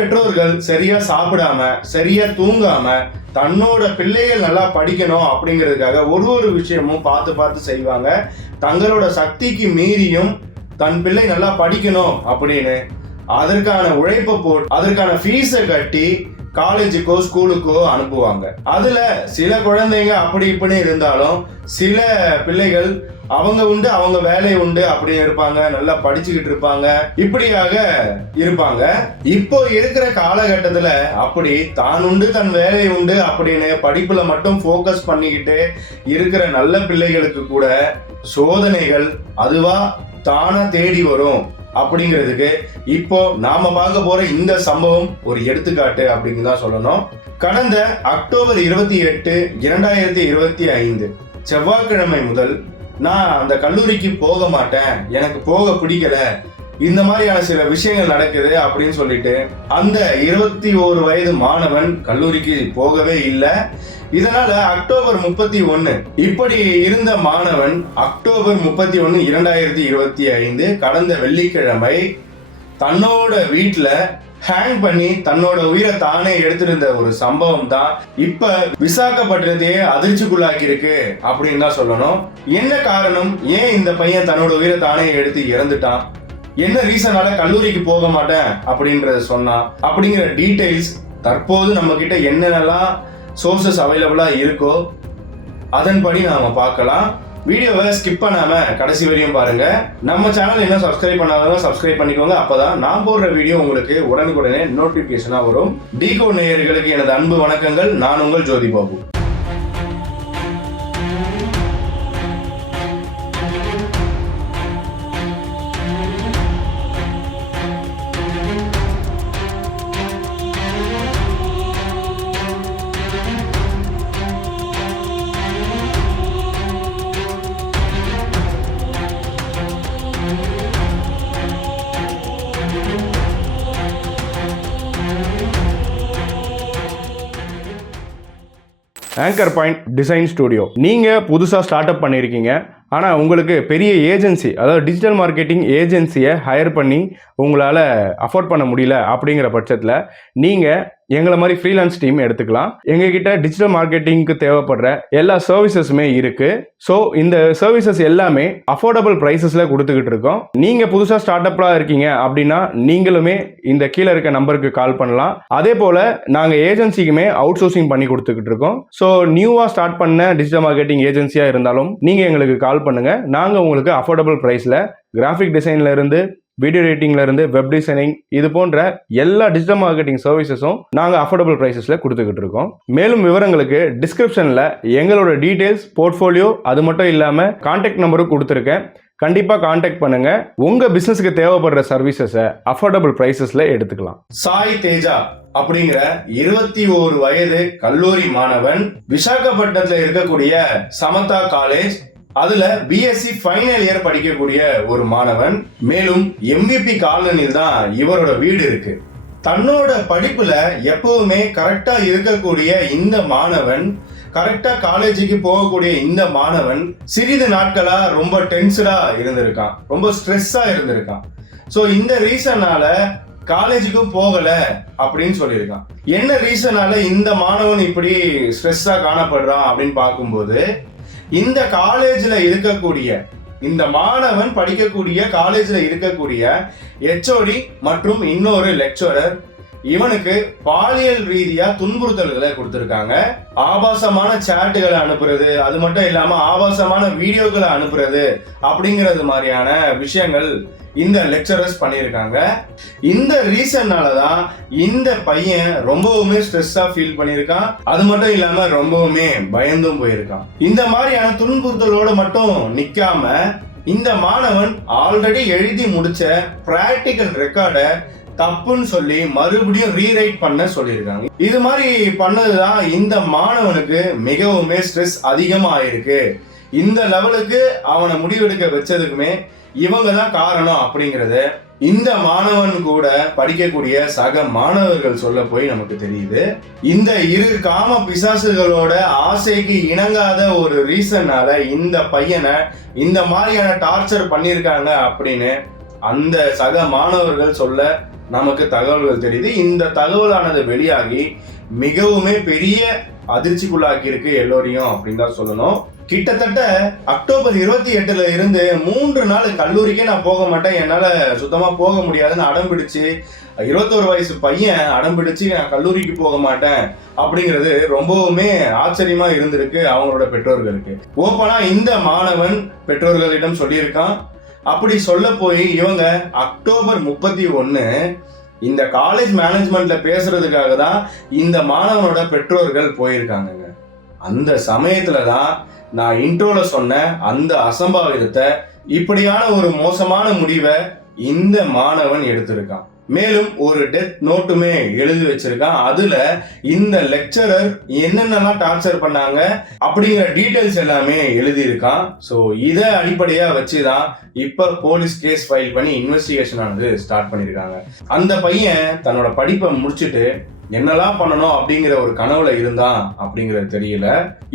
பெற்றோர்கள் சரியா சாப்பிடாம சரியா தூங்காம தன்னோட பிள்ளைகள் நல்லா படிக்கணும் அப்படிங்கிறதுக்காக ஒரு விஷயமும் பார்த்து பார்த்து செய்வாங்க. தங்களோட சக்திக்கு மீறியும் தன் பிள்ளை நல்லா படிக்கணும் அப்படின்னு அதற்கான உழைப்பை போட்டு அதற்கான ஃபீஸை கட்டி காலேஜுக்கோ ஸ்கூலுக்கோ அனுப்புவாங்க. அதுல சில குழந்தைங்க அப்படி இப்படி இருந்தாலும் சில பிள்ளைகள் அவங்க உண்டு அவங்க வேலை உண்டு அப்படின்னு இருப்பாங்க, நல்லா படிச்சுக்கிட்டு இருப்பாங்க, இப்படியாக இருப்பாங்க. இப்போ இருக்கிற காலகட்டத்துல அப்படி தான் உண்டு தன் வேலை உண்டு அப்படின்னு படிப்புல மட்டும் ஃபோக்கஸ் பண்ணிக்கிட்டு இருக்கிற நல்ல பிள்ளைகளுக்கு கூட சோதனைகள் அதுவா தானா தேடி வரும் அப்படிங்கிறதுக்கு இப்போ நாம பார்க்க போற இந்த சம்பவம் ஒரு எடுத்துக்காட்டு அப்படின்னு தான் சொல்லணும். கடந்த அக்டோபர் 28, 2025 செவ்வாய்க்கிழமை முதல் நான் அந்த கல்லூரிக்கு போக மாட்டேன், எனக்கு போக பிடிக்கல, இந்த மாதிரியான சில விஷயங்கள் நடக்குது அப்படின்னு சொல்லிட்டு அந்த 21 வயது மாணவன் கல்லூரிக்கு போகவே இல்லை. இதனால அக்டோபர் 31 இப்படி இருந்த மாணவன் அக்டோபர் 31, 2025 கடந்த வெள்ளிக்கிழமை தன்னோட வீட்டுல ஹேங் பண்ணி தன்னோட உயிரை தானே எடுத்திருந்த ஒரு சம்பவம் தான் இப்ப விசாகப்பட்டினத்தையே அதிர்ச்சிக்குள்ளாக்கி இருக்கு அப்படின்னு தான் சொல்லணும். என்ன காரணம், ஏன் இந்த பையன் தன்னோட உயிரை தானே எடுத்து இறந்துட்டான், என்ன ரீசனால கல்லூரிக்கு போக மாட்டேன் அப்படின்றத சொன்னா அப்படிங்கிற டீடைல்ஸ் தற்போது நம்ம கிட்ட என்னென்னலாம் சோர்சஸ் அவைலபிளா இருக்கோ அதன்படி நாம பார்க்கலாம். வீடியோவை ஸ்கிப் பண்ணாம கடைசி வரையும் பாருங்க. நம்ம சேனல் என்ன சப்ஸ்கிரைப் பண்ணாதவங்க சப்ஸ்கிரைப் பண்ணிக்கோங்க, அப்பதான் நான் போடுற வீடியோ உங்களுக்கு உடனுக்குடனே நோட்டிபிகேஷனா வரும். டிகோட் நேயர்களுக்கு எனது அன்பு வணக்கங்கள். நான் உங்கள் Jothi Babu. Anchor point design studio. நீங்கள் புதுசாக ஸ்டார்ட் அப் பண்ணியிருக்கீங்க, ஆனால் உங்களுக்கு பெரிய ஏஜென்சி, அதாவது டிஜிட்டல் மார்க்கெட்டிங் ஏஜென்சியை ஹையர் பண்ணி உங்களால் அஃபோர்ட் பண்ண முடியல அப்படிங்கிற பட்சத்தில் நீங்கள் எங்களை மாதிரி ஃப்ரீலான்ஸ் டீம் எடுத்துக்கலாம். எங்ககிட்ட டிஜிட்டல் மார்க்கெட்டிங்க்கு தேவைப்படுற எல்லா சர்வீசஸுமே இருக்குது. ஸோ இந்த சர்வீசஸ் எல்லாமே அஃபோர்டபுள் ப்ரைஸஸில் கொடுத்துக்கிட்டு இருக்கோம். நீங்கள் புதுசாக ஸ்டார்ட் அப்லாம் இருக்கீங்க அப்படின்னா நீங்களுமே இந்த கீழே இருக்க நம்பருக்கு கால் பண்ணலாம். அதே போல் நாங்கள் ஏஜென்சிக்குமே அவுட் சோர்சிங் பண்ணி கொடுத்துக்கிட்டு இருக்கோம். ஸோ நியூவாக ஸ்டார்ட் பண்ண டிஜிட்டல் மார்க்கெட்டிங் ஏஜென்சியாக இருந்தாலும் நீங்கள் எங்களுக்கு கால் பண்ணுங்க. நாங்கள் உங்களுக்கு அஃபோர்டபுள் ப்ரைஸில் கிராஃபிக் டிசைன்ல இருந்து வீடியோ எடிட்டிங்ல இருந்து வெப் டிசைனிங் இது போன்ற எல்லா டிஜிட்டல் மார்க்கெட்டிங் சர்வீசஸும் நாங்கள் அஃபோர்டபுள் ப்ரைஸஸ்ல கொடுத்துக்கிட்டு இருக்கோம். மேலும் விவரங்களுக்கு டிஸ்கிரிப்ஷன்ல எங்களோட டீடைல்ஸ், போர்ட்ஃபோலியோ, அது மட்டும் இல்லாமல் கான்டாக்ட் நம்பரும் கொடுத்துருக்கேன். கண்டிப்பாக கான்டாக்ட் பண்ணுங்க. உங்க பிசினஸ்க்கு தேவைப்படுற சர்வீசஸை அஃபோர்டபுள் ப்ரைஸஸ்ல எடுத்துக்கலாம். சாய் தேஜா அப்படிங்கிற 21 வயது கல்லூரி மாணவன் விசாகப்பட்டினத்தில் இருக்கக்கூடிய சமதா காலேஜ், அதுல பிஎஸ்சி ஃபைனல் இயர் படிக்கக்கூடிய ஒரு மாணவன். மேலும் MVP காலனியில் தான் இவரோட வீடு இருக்கு. தன்னோட படிப்புல எப்பவுமே கரெக்டா இருக்கக்கூடிய இந்த மாணவன், கரெக்டா காலேஜுக்கு போகக்கூடிய இந்த மாணவன் சிறிது நாட்களா ரொம்ப டென்ஷனா இருந்திருக்கான், ரொம்ப ஸ்ட்ரெஸ்ஸா இருந்திருக்கான். ஸோ இந்த ரீசனால காலேஜுக்கும் போகல அப்படின்னு சொல்லியிருக்கான். என்ன ரீசனால இந்த மாணவன் இப்படி ஸ்ட்ரெஸ்ஸா காணப்படுறான் அப்படின்னு பார்க்கும்போது, இந்த காலேஜ்ல இருக்கக்கூடிய இந்த மாணவன் படிக்கக்கூடிய காலேஜ்ல இருக்கக்கூடிய HOD மற்றும் இன்னொரு லெக்சரர் இவனுக்கு பாலியல் ரீதியா துன்புறுத்தல்களை கொடுத்திருக்காங்க. ஆபாசமான சாட்டுகளை அனுப்புறது, அது மட்டும் இல்லாம ஆபாசமான வீடியோக்களை அனுப்புறது அப்படிங்கிறது மாதிரியான விஷயங்கள் இந்த லெக்சரர்ஸ் பண்ணியிருக்காங்க. இந்த ரீசன்னாலதான் இந்த பையன் ரொம்பவுமே ஸ்ட்ரெஸ்ஸா ஃபீல் பண்ணியிருக்கான். அது மட்டும் இல்லாம ரொம்பவுமே பயந்தும் போயிருக்கான். இந்த மாதிரியான துன்புறுத்தலோட மட்டும் நிக்காம இந்த மாணவன் ஆல்ரெடி எழுதி முடிச்ச பிராக்டிக்கல் ரெக்கார்டை தப்புன்னு சொல்லி மறுபடியும் ரீரைட் பண்ண சொல்லியிருக்காங்க. இது மாதிரி பண்ணதுதான் இந்த மாணவனுக்கு மிகவுமே ஸ்ட்ரெஸ் அதிகமா ஆயிருக்கு. இந்த லெவலுக்கு அவனை முடிவெடுக்க வச்சதுக்குமே இவங்க தான் காரணம் அப்படிங்கறது இந்த மாணவன் கூட படிக்கக்கூடிய சக மாணவர்கள் சொல்ல போய் நமக்கு தெரியுது. இந்த இரு காம பிசாசுகளோட ஆசைக்கு இணங்காத ஒரு ரீசனால இந்த பையனை இந்த மாதிரியான டார்ச்சர் பண்ணியிருக்காங்க அப்படின்னு அந்த சக மாணவர்கள் சொல்ல நமக்கு தகவல்கள் தெரியுது. இந்த தகவலானது வெளியாகி மிகவுமே பெரிய அதிர்ச்சிக்குள்ளாக்கி இருக்கு எல்லோரையும் அப்படின்னு தான் சொல்லணும். கிட்டத்தட்ட அக்டோபர் 28 இருந்து 3 நாள் கல்லூரிக்கே நான் போக மாட்டேன், என்னால சுத்தமா போக முடியாதுன்னு அடம் பிடிச்சு 21 வயசு பையன் அடம் பிடிச்சு நான் கல்லூரிக்கு போக மாட்டேன் அப்படிங்கிறது ரொம்பவுமே ஆச்சரியமா இருந்திருக்கு அவங்களோட பெற்றோர்களுக்கு. ஓப்பனா இந்த மாணவன் பெற்றோர்களிடம் சொல்லியிருக்கான். அப்படி சொல்ல போய் இவங்க அக்டோபர் 31 இந்த காலேஜ் மேனேஜ்மெண்ட்ல பேசுறதுக்காக தான் இந்த மாணவனோட பெற்றோர்கள் போயிருக்காங்க. அந்த சமயத்துல தான் நான் இன்ட்ரோல சொன்ன அந்த அசம்பாவிதத்தை, இப்படியான ஒரு மோசமான முடிவை இந்த மாணவன் எடுத்திருக்கான். மேலும் ஒரு டெத் நோட்டுமே எழுதி வச்சிருக்கான். அதுல இந்த லெக்சரர் என்னென்னலாம் டார்ச்சர் பண்ணாங்க அப்படிங்கிற டீடைல்ஸ் எல்லாமே எழுதியிருக்கான். ஸோ இதை அடிப்படையா வச்சுதான் இப்ப போலீஸ் கேஸ் ஃபைல் பண்ணி இன்வெஸ்டிகேஷன் ஆனது ஸ்டார்ட் பண்ணியிருக்காங்க. அந்த பையன் தன்னோட படிப்பை முடிச்சுட்டு என்னெல்லாம் பண்ணணும் அப்படிங்கிற ஒரு கனவுல இருந்தான் அப்படிங்கிறது தெரியல.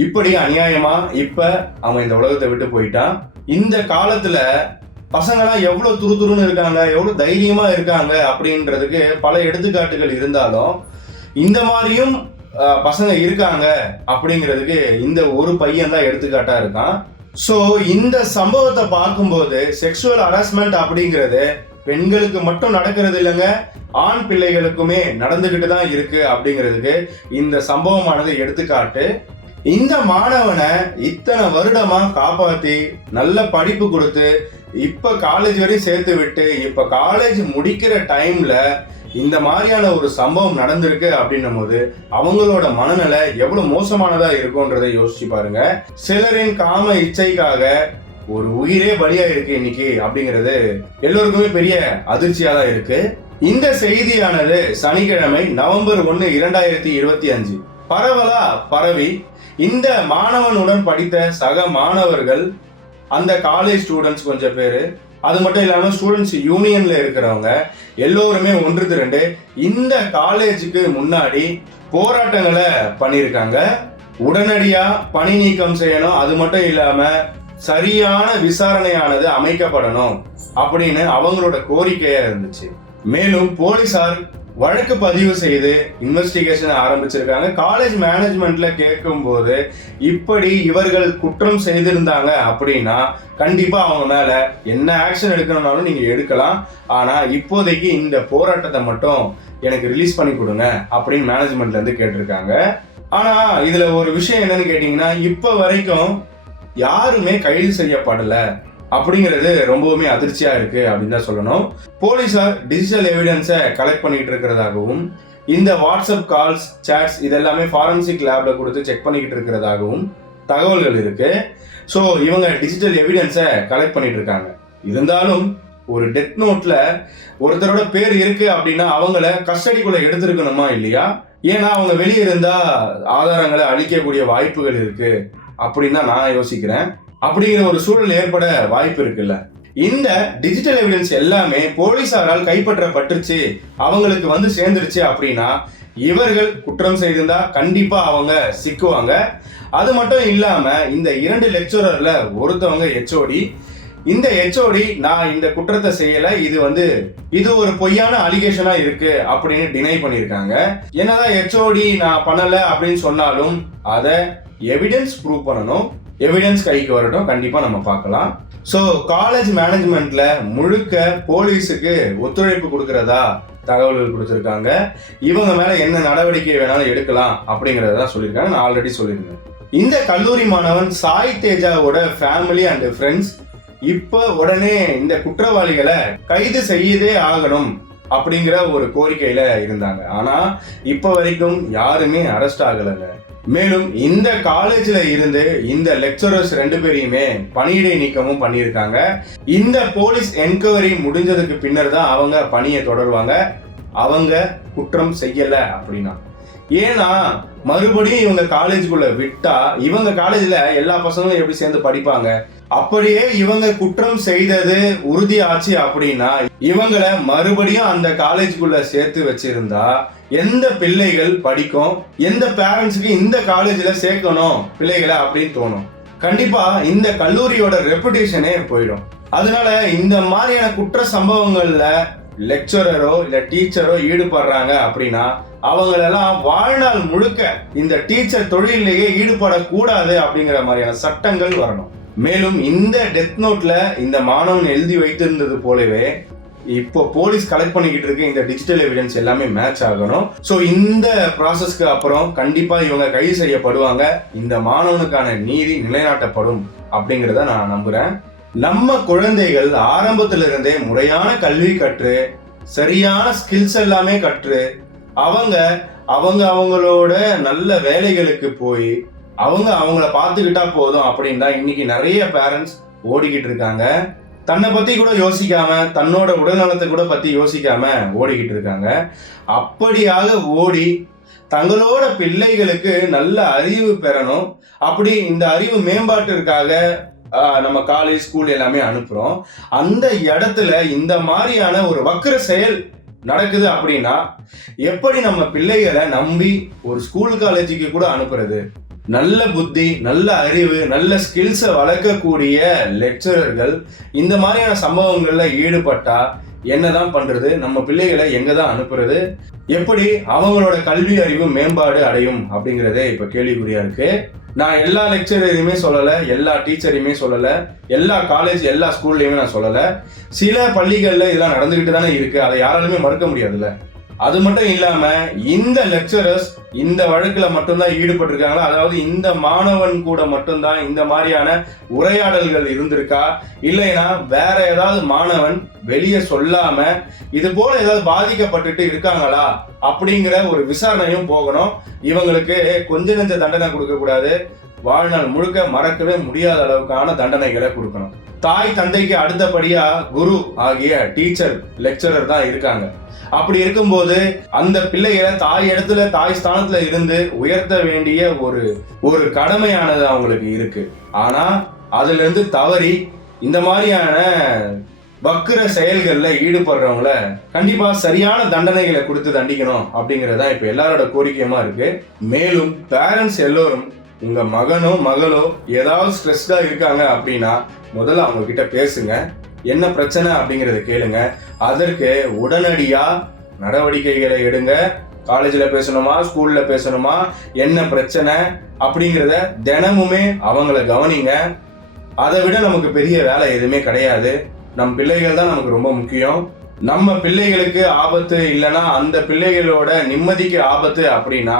இப்படி அநியாயமா இப்ப அவன் இந்த உலகத்தை விட்டு போயிட்டான். இந்த காலத்துல பசங்களாம் எவ்வளவு துருதுருன்னு இருக்காங்க, எவ்வளவு தைரியமா இருக்காங்க அப்படின்றதுக்கு பல எடுத்துக்காட்டுகள் இருந்தாலும் இந்த மாதிரியும் பசங்க இருக்காங்க அப்படிங்கிறதுக்கு இந்த ஒரு பையன் தான் எடுத்துக்காட்டா இருக்கான். ஸோ இந்த சம்பவத்தை பார்க்கும்போது செக்ஷுவல் ஹராஸ்மெண்ட் அப்படிங்கிறது பெண்களுக்கு மட்டும் நடக்கிறது இல்லைங்க, ஆண் பிள்ளைகளுக்குமே நடந்துகிட்டு தான் இருக்கு அப்படிங்கிறதுக்கு இந்த சம்பவமானது எடுத்துக்காட்டு. இந்த மாணவனை இத்தனை வருடமா காப்பாத்தி நல்ல படிப்பு கொடுத்து இப்ப காலேஜ் வரையும் சேர்த்து விட்டு இப்ப காலேஜ் முடிக்கிற டைம்ல இந்த மாதிரியான ஒரு சம்பவம் நடந்திருக்கு அப்படின்னும் போது அவங்களோட மனநிலை எவ்வளவு மோசமானதா இருக்கும்ன்றதை யோசிச்சு பாருங்க. சிலரின் காம இச்சைக்காக ஒரு உயிரே பலியா இருக்கு இன்னைக்கு அப்படிங்கிறது எல்லோருக்குமே பெரிய அதிர்ச்சியா தான் இருக்கு. இந்த செய்தியானது சனிக்கிழமை நவம்பர் 1, 2025 பரவலா பரவி இந்த மாணவனுடன் படித்த சக மாணவர்கள், அந்த காலேஜ் ஸ்டூடெண்ட்ஸ் கொஞ்சம் பேரு, அது மட்டும் இல்லாம ஸ்டூடெண்ட்ஸ் யூனியன்ல இருக்கிறவங்க எல்லோருமே ஒன்று திரண்டு இந்த காலேஜுக்கு முன்னாடி போராட்டங்களை பண்ணியிருக்காங்க. உடனடியா பணி நீக்கம் செய்யணும், அது மட்டும் இல்லாம சரியான விசாரணையானது அமைக்கப்படணும் அப்படின்னு அவங்களோட கோரிக்கையா இருந்துச்சு. மேலும் போலீசார் வழக்கு பதிவு செய்து இன்வெஸ்டிகேஷன் ஆரம்பிச்சிருக்காங்க. காலேஜ் மேனேஜ்மெண்ட்ல கேட்கும் போது இப்படி இவர்கள் குற்றம் செய்திருந்தாங்க அப்படின்னா கண்டிப்பா அவங்க மேல என்ன ஆக்ஷன் எடுக்கணும்னாலும் நீங்க எடுக்கலாம், ஆனா இப்போதைக்கு இந்த போராட்டத்தை மட்டும் எனக்கு ரிலீஸ் பண்ணி கொடுங்க அப்படின்னு மேனேஜ்மெண்ட்ல இருந்து கேட்டிருக்காங்க. ஆனா இதுல ஒரு விஷயம் என்னன்னு கேட்டீங்கன்னா, இப்ப வரைக்கும் யாருமே கைது செய்யப்படல அப்படிங்கிறது ரொம்பவுமே அதிர்ச்சியா இருக்கு அப்படின்னு தான் சொல்லணும். போலீசார் டிஜிட்டல் எவிடன்ஸை கலெக்ட் பண்ணிட்டு இருக்கிறதாகவும், இந்த வாட்ஸ்அப் கால்ஸ், சாட்ஸ் இதெல்லாமே ஃபாரன்சிக் லேப்ல கொடுத்து செக் பண்ணிக்கிட்டு இருக்கிறதாகவும் தகவல்கள் இருக்கு. ஸோ இவங்க டிஜிட்டல் எவிடன்ஸை கலெக்ட் பண்ணிட்டு இருக்காங்க. இருந்தாலும் ஒரு டெத் நோட்ல ஒருத்தரோட பேர் இருக்கு அப்படின்னா அவங்கள கஸ்டடிக்குள்ள எடுத்திருக்கணுமா இல்லையா? ஏன்னா அவங்க வெளியே இருந்தா ஆதாரங்களை அழிக்கக்கூடிய வாய்ப்புகள் இருக்கு அப்படின்னு தான் நான் யோசிக்கிறேன். அப்படிங்கிற ஒரு சூழல் ஏற்பட வாய்ப்பு இருக்குல்ல. இந்த டிஜிட்டல் எவிடன்ஸ் எல்லாமே போலீசாரால் கைப்பற்றப்பட்டுருச்சு, அவங்களுக்கு வந்து சேர்ந்துருச்சு அப்படின்னா இவர்கள் குற்றம் செய்திருந்தா கண்டிப்பா அவங்க சிக்குவாங்க. அது மட்டும் இல்லாம இந்த 2 லெக்சரர்ல ஒருத்தவங்க ஹெச்ஓடி. இந்த ஹெச்ஓடி நான் இந்த குற்றத்தை செய்யல, இது ஒரு பொய்யான அலிகேஷனா இருக்கு அப்படின்னு டினை பண்ணியிருக்காங்க. என்னதான் ஹெச்ஓடி நான் பண்ணல அப்படின்னு சொன்னாலும் அதை எவிடன்ஸ் ப்ரூவ் பண்ணணும். எவிடன்ஸ் கைக்கு வரட்டும், கண்டிப்பா நம்ம பார்க்கலாம். ஸோ காலேஜ் மேனேஜ்மெண்ட்ல முழுக்க போலீஸுக்கு ஒத்துழைப்பு கொடுக்கறதா தகவல்கள் கொடுத்துருக்காங்க. இவங்க மேல என்ன நடவடிக்கை வேணாலும் எடுக்கலாம் அப்படிங்கறத சொல்லியிருக்காங்க. நான் ஆல்ரெடி சொல்லியிருந்தேன். இந்த கல்லூரி மாணவன் சாய் தேஜாவோட ஃபேமிலி அண்ட் ஃப்ரெண்ட்ஸ் இப்ப உடனே இந்த குற்றவாளிகளை கைது செய்யதே ஆகணும் அப்படிங்கிற ஒரு கோரிக்கையில இருந்தாங்க. ஆனா இப்ப வரைக்கும் யாருமே அரெஸ்ட் ஆகலைங்க. மேலும் இந்த காலேஜ்ல இருந்து இந்த லெக்சரர்ஸ் 2 பேரையுமே பணியிடை நீக்கமும் பண்ணியிருக்காங்க. இந்த போலீஸ் என்கொயரி முடிஞ்சதுக்கு பின்னர் தான் அவங்க பணியை தொடருவாங்க, அவங்க குற்றம் செய்யல அப்படின்னா. ஏன்னா மறுபடியும் இவங்க காலேஜுக்குள்ள விட்டா இவங்க காலேஜ்ல எல்லா பசங்களும் எப்படி சேர்ந்து படிப்பாங்க? அப்படியே இவங்க குற்றம் செய்தது உறுதி ஆச்சு அப்படின்னா இவங்களை மறுபடியும் அந்த காலேஜுக்குள்ள சேர்த்து வச்சிருந்தா எந்த பிள்ளைகள் படிக்கும்? எந்த பேரண்ட்ஸுக்கு இந்த காலேஜ்ல சேர்க்கணும் பிள்ளைகளை அப்படின்னு தோணும்? கண்டிப்பா இந்த கல்லூரியோட ரெப்புடேஷனே போயிடும். அதனால இந்த மாதிரியான குற்ற சம்பவங்கள்ல லெக்சரரோ இல்ல டீச்சரோ ஈடுபடுறாங்க அப்படின்னா அவங்களெல்லாம் வாழ்நாள் முழுக்க இந்த டீச்சர் தொழிலேயே ஈடுபடக்கூடாது அப்படிங்கிற மாதிரியான சட்டங்கள் வரணும். மேலும் இந்த டெத் நோட்ல இந்த மாணவன் எழுதி வைத்திருந்தது போலவே இப்போ போலீஸ் கலெக்ட் பண்ணிக்கிட்டு இருக்கு இந்த டிஜிட்டல் எவிடன்ஸ் எல்லாமே மேட்ச் ஆகணும். ஸோ இந்த ப்ராசஸ்க்கு அப்புறம் கண்டிப்பா இவங்க கைது செய்யப்படுவாங்க. இந்த மாணவனுக்கான நீதி நிலைநாட்டப்படும் அப்படிங்கிறத நான் நம்புறேன். நம்ம குழந்தைகள் ஆரம்பத்துல இருந்தே முறையான கல்வி கற்று சரியான ஸ்கில்ஸ் எல்லாமே கற்று அவங்களோட நல்ல வேலைகளுக்கு போய் அவங்கள பார்த்துக்கிட்டா போதும் அப்படின்னு தான் இன்னைக்கு நிறைய பேரண்ட்ஸ் ஓடிக்கிட்டு இருக்காங்க. தன்னை பத்தி கூட யோசிக்காம, தன்னோட உடல்நலத்தை கூட பத்தி யோசிக்காம ஓடிக்கிட்டு இருக்காங்க. அப்படியாக ஓடி தங்களோட பிள்ளைகளுக்கு நல்ல அறிவு பெறணும். அப்படி இந்த அறிவு மேம்பாட்டிற்காக நம்ம காலேஜ் ஸ்கூல் எல்லாமே அனுப்புறோம். அந்த இடத்துல இந்த மாதிரியான ஒரு வக்கிர செயல் நடக்குது அப்படின்னா எப்படி நம்ம பிள்ளைகளை நம்பி ஒரு ஸ்கூல் காலேஜுக்கு கூட அனுப்புறது? நல்ல புத்தி, நல்ல அறிவு, நல்ல ஸ்கில்ஸை வளர்க்கக்கூடிய லெக்சரர்கள் இந்த மாதிரியான சம்பவங்கள்ல ஈடுபட்டா என்னதான் பண்றது? நம்ம பிள்ளைகளை எங்க தான் அனுப்புறது? எப்படி அவங்களோட கல்வி அறிவு மேம்பாடு அடையும் அப்படிங்கிறதே இப்ப கேள்விக்குறியா இருக்கு. நான் எல்லா லெக்சரையுமே சொல்லல, எல்லா டீச்சரையுமே சொல்லல, எல்லா காலேஜ் எல்லா ஸ்கூல்லையுமே நான் சொல்லல. சில பள்ளிகள்ல இதெல்லாம் நடந்துகிட்டு தானே இருக்கு, அதை யாராலுமே மறுக்க முடியாதுல்ல. அது மட்டும் இல்லாம இந்த லெக்சரர்ஸ் இந்த வழக்குல மட்டும்தான் ஈடுபட்டிருக்காங்களா, அதாவது இந்த மாணவன் கூட மட்டும்தான் இந்த மாதிரியான உரையாடல்கள் இருந்திருக்கா, இல்லைன்னா வேற ஏதாவது மாணவன் வெளியே சொல்லாம இது போல ஏதாவது பாதிக்கப்பட்டுட்டு இருக்காங்களா அப்படிங்கிற ஒரு விசாரணையும் போகணும். இவங்களுக்கு கொஞ்ச நெஞ்ச தண்டனை கொடுக்க கூடாது, வாழ்நாள் முழுக்க மறக்கவே முடியாத அளவுக்கான தண்டனைகளை கொடுக்கணும். தாய் தந்தைக்கு அடுத்தபடியா குரு ஆகிய டீச்சர் லெக்சரர் தான் இருக்காங்க. அப்படி இருக்கும்போது அந்த பிள்ளைகளை தாய் இடத்துல தாய் ஸ்தானத்துல இருந்து உயர்த்த வேண்டிய ஒரு கடமையானது அவங்களுக்கு இருக்கு. ஆனா அதுல இருந்து தவறி இந்த மாதிரியான வக்கிர செயல்கள்ல ஈடுபடுறவங்கள கண்டிப்பா சரியான தண்டனைகளை கொடுத்து தண்டிக்கணும் அப்படிங்கறதா இப்ப எல்லாரோட கோரிக்கையுமா இருக்கு. மேலும் பேரண்ட்ஸ் எல்லோரும் உங்க மகனோ மகளோ ஏதாவது ஸ்ட்ரெஸ்டா இருக்காங்க அப்படின்னா முதல்ல அவங்க கிட்ட பேசுங்க, என்ன பிரச்சனை அப்படிங்கறத கேளுங்க. அதற்கு உடனடியா நடவடிக்கைகளை எடுங்க. காலேஜில் பேசணுமா, ஸ்கூல்ல பேசணுமா, என்ன பிரச்சனை அப்படிங்கிறத தினமுமே அவங்கள கவனிங்க. அதை விட நமக்கு பெரிய வேலை எதுவுமே கிடையாது. நம் பிள்ளைகள் தான் நமக்கு ரொம்ப முக்கியம். நம்ம பிள்ளைகளுக்கு ஆபத்து இல்லைன்னா அந்த பிள்ளைகளோட நிம்மதிக்கு ஆபத்து அப்படின்னா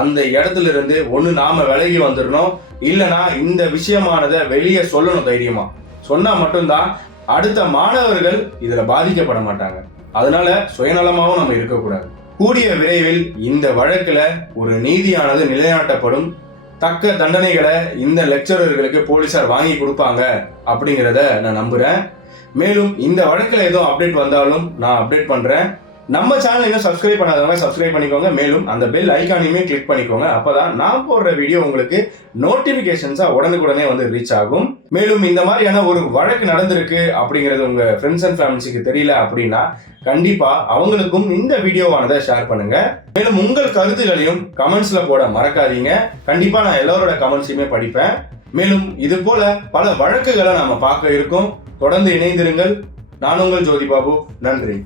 அந்த இடத்துல இருந்து ஒண்ணு நாம விலகி வந்துடணும், இல்லைன்னா இந்த விஷயமானதை வெளியே சொல்லணும். தைரியமா சொன்னா மட்டும்தான் அடுத்த மாணவர்கள் இதுல பாதிக்கப்பட மாட்டாங்க. அதனால சுயநலமாவும் நம்ம இருக்கக்கூடாது. கூடிய விரைவில் இந்த வழக்குல ஒரு நீதியானது நிலைநாட்டப்படும். தக்க தண்டனைகளை இந்த லெக்சரர்களுக்கு போலீசார் வாங்கி கொடுப்பாங்க அப்படிங்கிறத நான் நம்புறேன். மேலும் இந்த வழக்குல ஏதோ அப்டேட் வந்தாலும் நான் அப்டேட் பண்றேன். நம்ம சேனல் இன்னும் சப்ஸ்கிரைப் பண்ணாதவங்க சப்ஸ்கிரைப் பண்ணிக்கோங்க. மேலும் அந்த பெல் ஐக்கானையுமே கிளிக் பண்ணிக்கோங்க. அப்பதான் நான் போடுற வீடியோ உங்களுக்கு நோட்டிபிகேஷன்ஸா உடனுக்குடனே வந்து ரீச் ஆகும். மேலும் இந்த மாதிரியான ஒரு வழக்கு நடந்திருக்கு அப்படிங்கிறது உங்க ஃப்ரெண்ட்ஸ் அண்ட் ஃபேமிலிஸுக்கு தெரியல அப்படின்னா கண்டிப்பா அவங்களுக்கும் இந்த வீடியோவானதை ஷேர் பண்ணுங்க. மேலும் உங்கள் கருத்துகளையும் கமெண்ட்ஸ்ல போட மறக்காதீங்க. கண்டிப்பா நான் எல்லாரோட கமெண்ட்ஸையுமே படிப்பேன். மேலும் இது போல பல வழக்குகளை நாம பார்க்க இருக்கோம். தொடர்ந்து இணைந்திருங்கள். நான் உங்கள் ஜோதி பாபு. நன்றி.